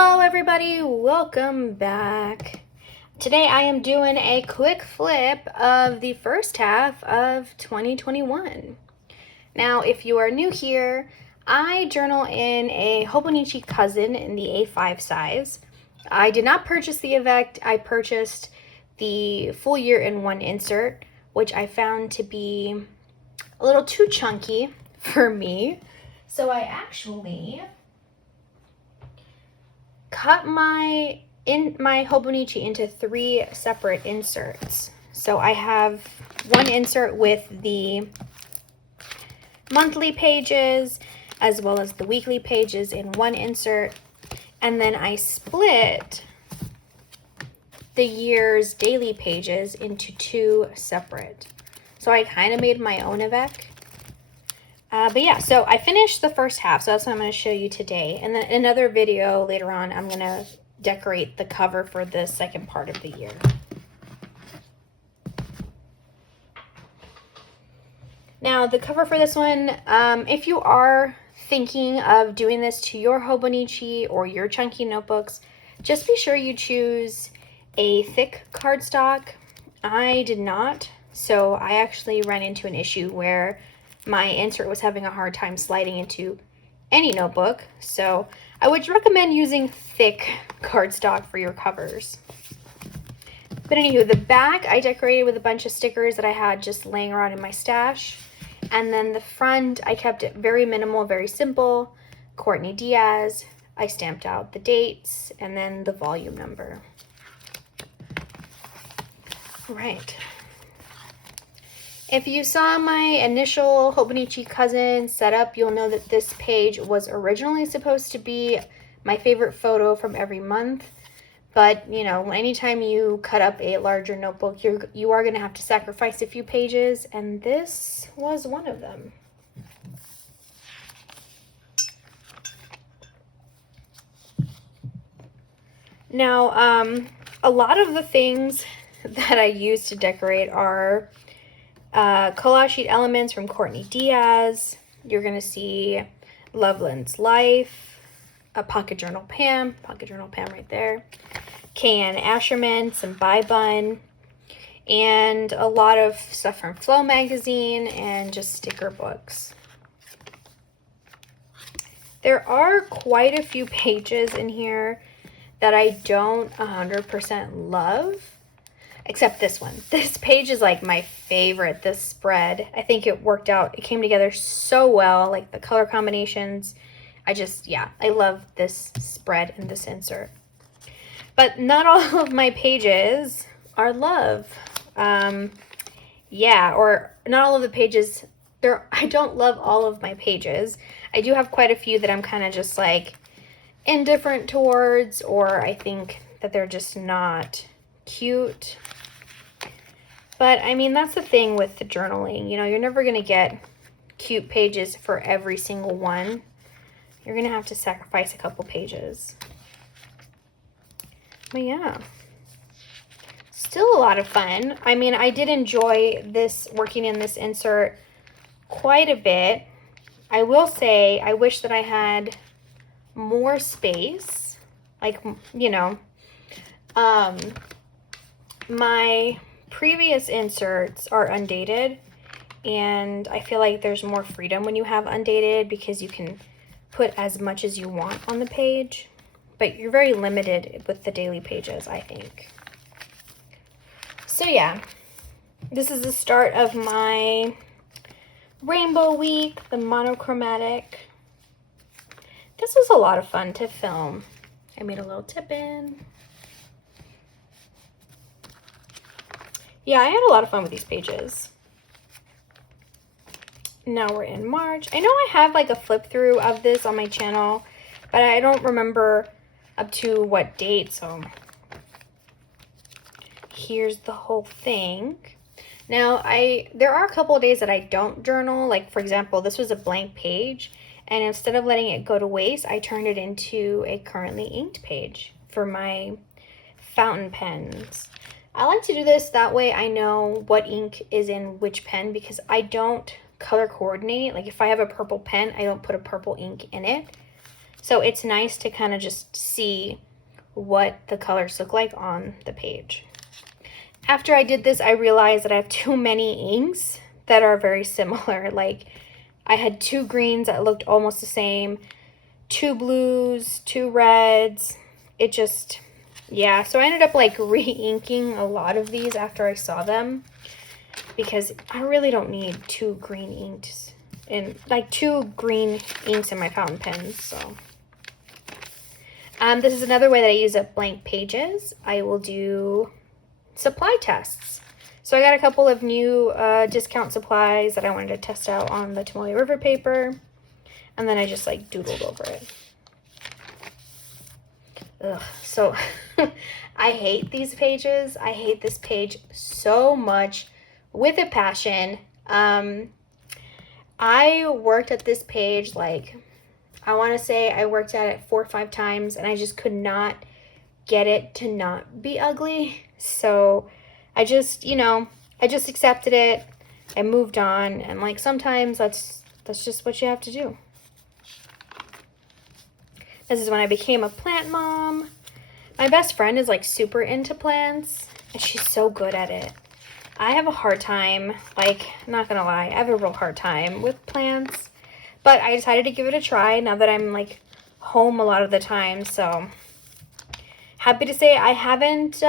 Hello everybody, welcome back. Today I am doing a quick flip of the first half of 2021. Now if you are new here, I journal in a Hobonichi Cousin in the A5 size. I did not purchase the Effect, I purchased the full year in one insert, which I found to be a little too chunky for me. So I actually cut my Hobonichi into 3 separate inserts. So I have one insert with the monthly pages as well as the weekly pages in one insert, and then I split the year's daily pages into 2 separate. So I kind of made my own Avec. But yeah, so I finished the first half, so that's what I'm going to show you today. And then in another video later on, I'm going to decorate the cover for the second part of the year. Now, the cover for this one, if you are thinking of doing this to your Hobonichi or your chunky notebooks, just be sure you choose a thick cardstock. I did not, so I actually ran into an issue where my insert was having a hard time sliding into any notebook, so I would recommend using thick cardstock for your covers. But anywho, the back I decorated with a bunch of stickers that I had just laying around in my stash, and then the front I kept it very minimal, very simple. Courtney Diaz. I stamped out the dates and then the volume number. Right. If you saw my initial Hobonichi Cousin setup, you'll know that this page was originally supposed to be my favorite photo from every month. But, you know, anytime you cut up a larger notebook, you are going to have to sacrifice a few pages, and this was one of them. Now, a lot of the things that I use to decorate are collage sheet elements from Courtney Diaz. You're going to see Loveland's Life, a Journal Pam right there, Kayamm Ausherman, some ByBun, and a lot of stuff from Flow magazine and just sticker books. There are quite a few pages in here that I don't 100% love. Except this one. This page is like my favorite, this spread. I think it worked out. It came together so well, like the color combinations. I love this spread and this insert. But not all of my pages are love. Or not all of the pages, I don't love all of my pages. I do have quite a few that I'm kind of just like indifferent towards, or I think that they're just not cute. But I mean, that's the thing with the journaling. You know, you're never going to get cute pages for every single one. You're going to have to sacrifice a couple pages. But yeah, still a lot of fun. I mean, I did enjoy working in this insert quite a bit. I will say, I wish that I had more space. Like, you know, my previous inserts are undated, and I feel like there's more freedom when you have undated because you can put as much as you want on the page, but you're very limited with the daily pages, I think. So yeah, this is the start of my rainbow week, the monochromatic. This was a lot of fun to film. I made a little tip-in. Yeah, I had a lot of fun with these pages. Now we're in March. I know I have like a flip through of this on my channel, but I don't remember up to what date, so here's the whole thing. Now, there are a couple of days that I don't journal. Like, for example, this was a blank page, and instead of letting it go to waste, I turned it into a currently inked page for my fountain pens. I like to do this, that way I know what ink is in which pen, because I don't color coordinate. Like if I have a purple pen, I don't put a purple ink in it. So it's nice to kind of just see what the colors look like on the page. After I did this, I realized that I have too many inks that are very similar. Like, I had 2 greens that looked almost the same, 2 blues, 2 reds. It just, yeah. So I ended up like re-inking a lot of these after I saw them, because I really don't need 2 green inks and like 2 green inks in my fountain pens. So this is another way that I use up blank pages. I will do supply tests. So I got a couple of new discount supplies that I wanted to test out on the Tamale River paper, and then I just like doodled over it. Ugh, so I hate these pages. I hate this page so much with a passion. I worked at this page, like, I want to say I worked at it 4 or 5 times, and I just could not get it to not be ugly. So I just, you know, I just accepted it. I moved on, and like sometimes that's just what you have to do. This is when I became a plant mom. My best friend is like super into plants, and she's so good at it. I have a hard time, like, not gonna lie, I have a real hard time with plants, but I decided to give it a try now that I'm like home a lot of the time. So happy to say I haven't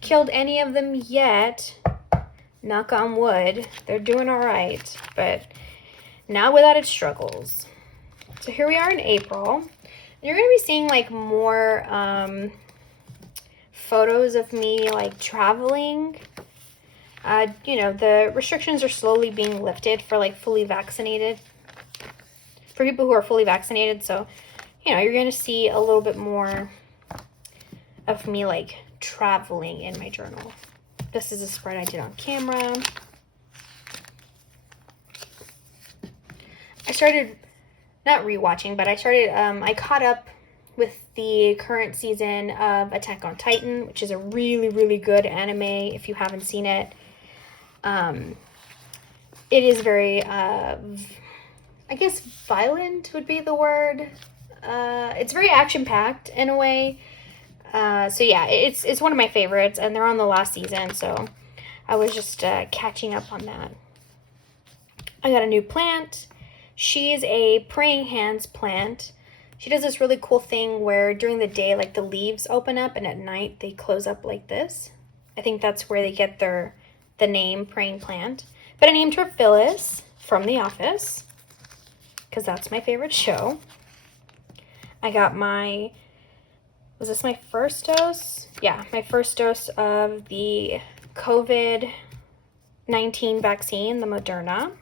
killed any of them yet. Knock on wood. They're doing all right, but not without its struggles. So here we are in April. You're going to be seeing like more photos of me like traveling. You know, the restrictions are slowly being lifted for like fully vaccinated, for people who are fully vaccinated. So, you know, you're going to see a little bit more of me like traveling in my journal. This is a spread I did on camera. I started not rewatching, but I caught up with the current season of Attack on Titan, which is a really, really good anime if you haven't seen it. It is very, I guess violent would be the word. It's very action-packed in a way. So yeah, it's one of my favorites, and they're on the last season, so I was just catching up on that. I got a new plant. She's a praying hands plant. She does this really cool thing where during the day, like, the leaves open up, and at night they close up like this. I think that's where they get the name praying plant. But I named her Phyllis from The Office, because that's my favorite show. I got was this my first dose? Yeah, my first dose of the COVID-19 vaccine, the Moderna.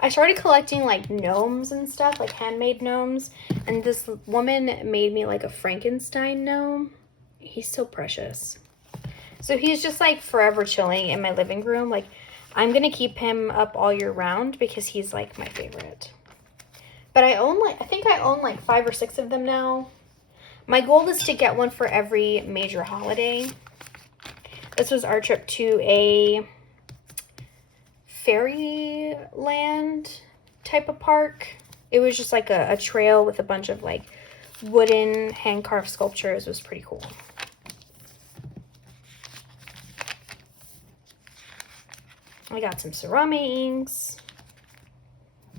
I started collecting like gnomes and stuff, like handmade gnomes, and this woman made me like a Frankenstein gnome. He's so precious. So he's just like forever chilling in my living room. Like, I'm gonna keep him up all year round because he's like my favorite. But I think I own like 5 or 6 of them now. My goal is to get one for every major holiday. This was our trip to a fairyland type of park. It was just like a trail with a bunch of like wooden hand-carved sculptures. It was pretty cool. I got some ceramic inks.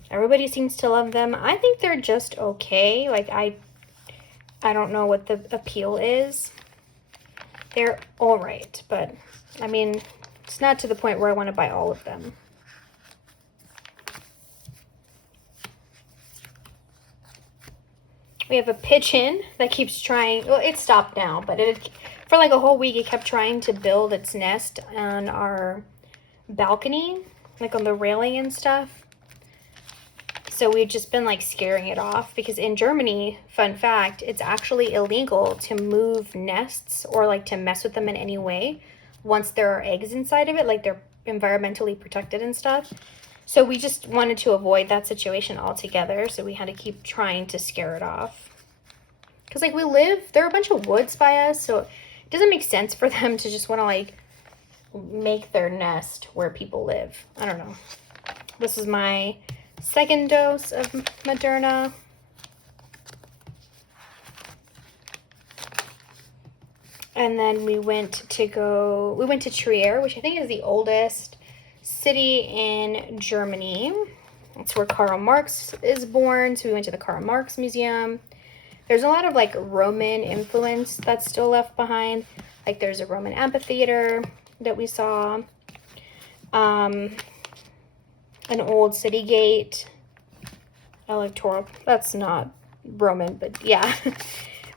Everybody seems to love them. I think they're just okay. Like, I don't know what the appeal is. They're all right, but I mean, it's not to the point where I want to buy all of them. We have a pigeon that keeps trying, well, it stopped now, but for like a whole week, it kept trying to build its nest on our balcony, like on the railing and stuff. So we've just been like scaring it off, because in Germany, fun fact, it's actually illegal to move nests or like to mess with them in any way once there are eggs inside of it, like they're environmentally protected and stuff. So we just wanted to avoid that situation altogether, so we had to keep trying to scare it off. Because like there are a bunch of woods by us, so it doesn't make sense for them to just want to like make their nest where people live. I don't know. This is my second dose of Moderna. And then we went to Trier, which I think is the oldest city in Germany. That's where Karl Marx is born. So we went to the Karl Marx Museum. There's a lot of like Roman influence that's still left behind. Like there's a Roman amphitheater that we saw. An old city gate. Electoral. That's not Roman, but yeah.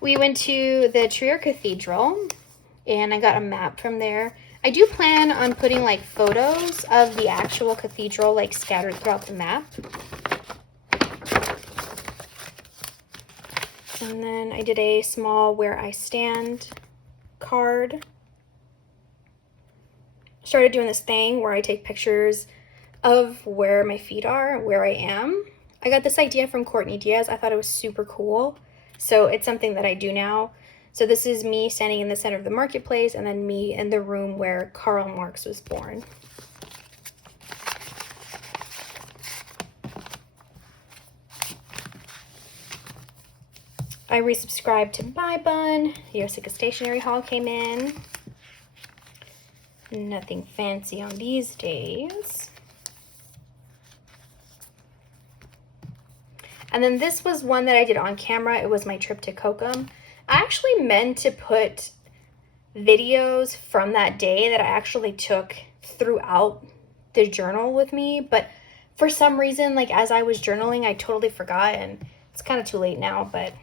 We went to the Trier Cathedral, and I got a map from there. I do plan on putting like photos of the actual cathedral like scattered throughout the map. And then I did a small where I stand card. Started doing this thing where I take pictures of where my feet are, where I am. I got this idea from Courtney Diaz. I thought it was super cool. So it's something that I do now. So this is me standing in the center of the marketplace, and then me in the room where Karl Marx was born. I resubscribed to ByBun. The Osaka Stationery Haul came in. Nothing fancy on these days. And then this was one that I did on camera. It was my trip to Kayamm. I actually meant to put videos from that day that I actually took throughout the journal with me. But for some reason, like as I was journaling, I totally forgot. And it's kind of too late now. But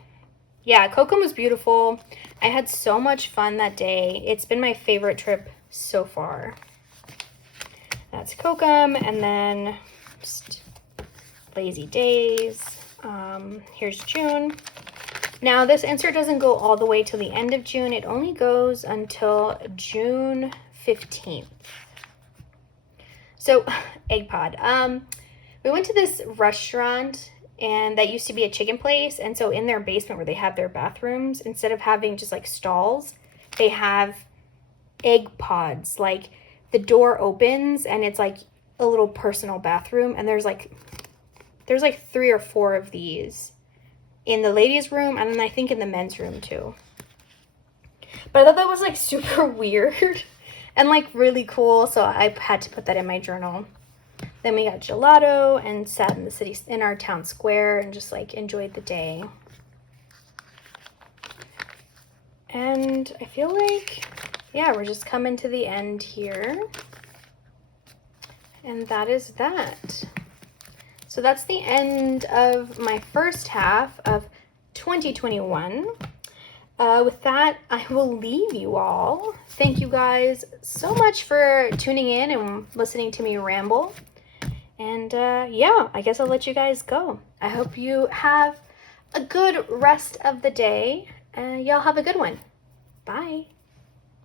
yeah, Kayamm was beautiful. I had so much fun that day. It's been my favorite trip so far. That's Kayamm. And then just lazy days. Here's June. Now this insert doesn't go all the way till the end of June. It only goes until June 15th. So egg pod. We went to this restaurant, and that used to be a chicken place. And so in their basement where they have their bathrooms, instead of having just like stalls, they have egg pods. Like the door opens and it's like a little personal bathroom, and there's like 3 or 4 of these in the ladies' room, and then I think in the men's room too. But I thought that was like super weird and like really cool, so I had to put that in my journal. Then we got gelato and sat in the city, in our town square, and just like enjoyed the day. And I feel like, yeah, we're just coming to the end here. And that is that. So that's the end of my first half of 2021. With that, I will leave you all. Thank you guys so much for tuning in and listening to me ramble. And yeah, I guess I'll let you guys go. I hope you have a good rest of the day. Y'all have a good one. Bye.